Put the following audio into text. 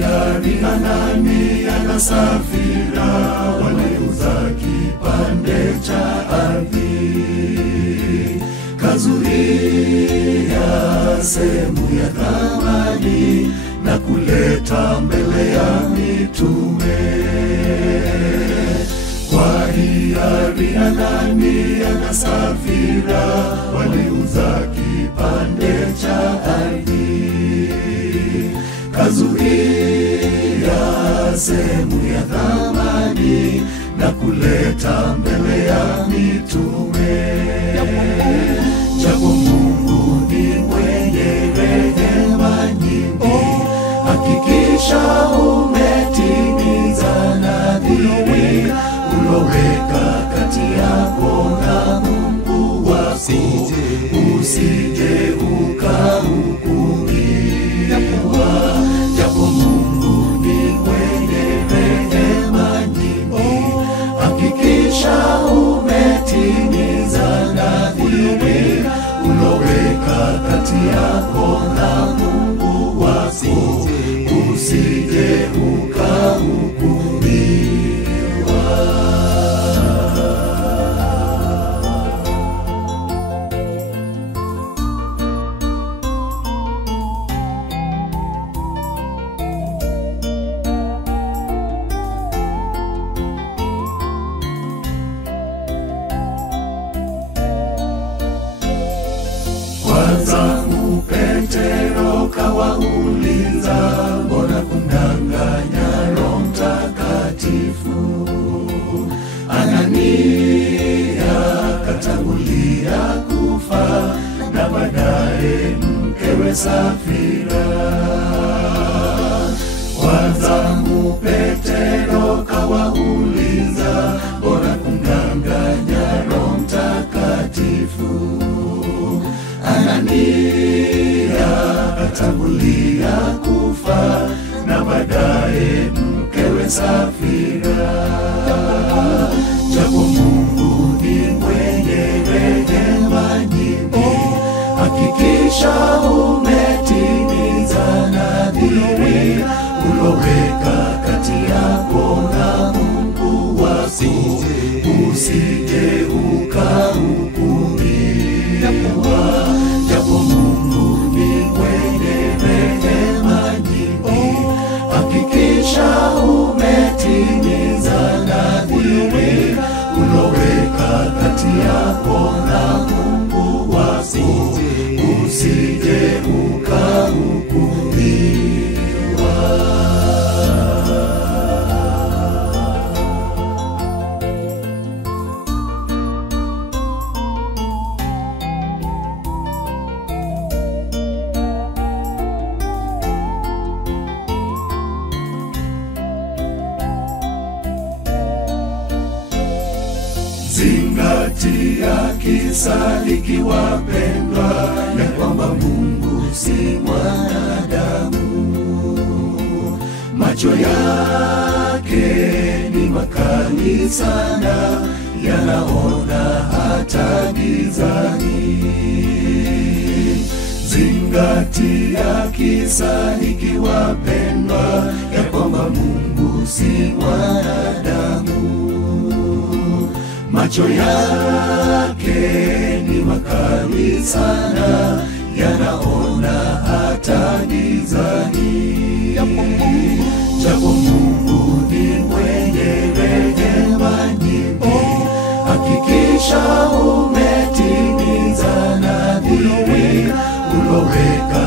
hiari Anania na Safira waliuza kipande cha ardhi, kazuia sehemu ya thamani na kuleta mbele ya mitume. Kwa hiari Anania na Safira waliuza kipande cha ardhi, kazuia sehemu ya thamani na kuleta mbele ya mitume. Japo Mungu ni mwenye rehema nyingi, hakikisha umetimiza nadhiri uloweka kati yako na Mungu wako, usije ukahukumiwa. Japo Mungu ni mwenye rehema nyingi, hakikisha umetimiza nadhiri uloweka kati yako na Mungu wako, usije ukahukumiwa. Kwanza Petero kawauliza, mbona kundanganya Roho Mtakatifu? Anania katangulia kufa na baadaye mkewe Safira. Kwanza Petero kawauliza, mbona kundanganya Roho Mtakatifu? Anania katangulia kufa na baadaye mkewe Safira. Japo Mungu ni mwenye rehema nyingi, hakikisha umetimiza nadhiri uloweka kati yako na Mungu wako, usije ukahukumiwa. Japo Mungu ni mwenye rehema nyingi, hakikisha umetimiza nadhiri uloweka kati yako na Mungu wako, usije ukahukumiwa. Zingatia kisa hiki wapendwa, ya kwamba Mungu si mwanadamu. Macho yake ni makali sana, yanaona hata gizani. Zingatia kisa hiki wapendwa, ya kwamba Mungu si mwanadamu. Macho yake ni makali sana, yanaona hata gizani. Japo Mungu ni mwenye rehema nyingi, hakikisha umetimiza nadhiri uloweka